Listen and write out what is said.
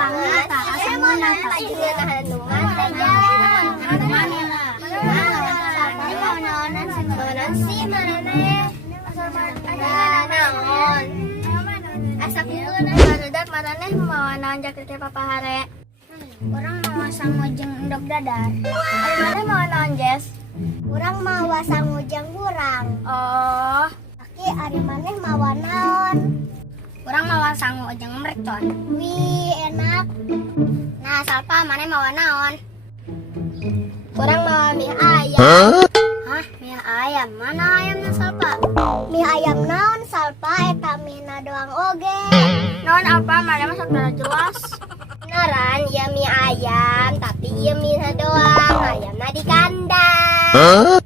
Sangat tak asa mana tak juga hanuman tejalan. Naon si maneh naon asa pikeun barudak maneh mau naon jaket teh papahare. Urang mau sangojeng endog dadar. Ari maneh mau naon Jess? Urang mau sangojeng urang. Oh, tapi ari maneh mau naon? Urang mau sangojeng mercon. Wih, enak. Nah, Salpa maneh mau naon? Urang mau mie ayam. Hah, mie ayam? Mana ayamnya Salpa? Mie ayam naon Salpa eta mina doang oge. Naon apa mana mah saudara jelas. Beneran ya mie ayam, tapi ieu mina doang. Ayamna di kandang.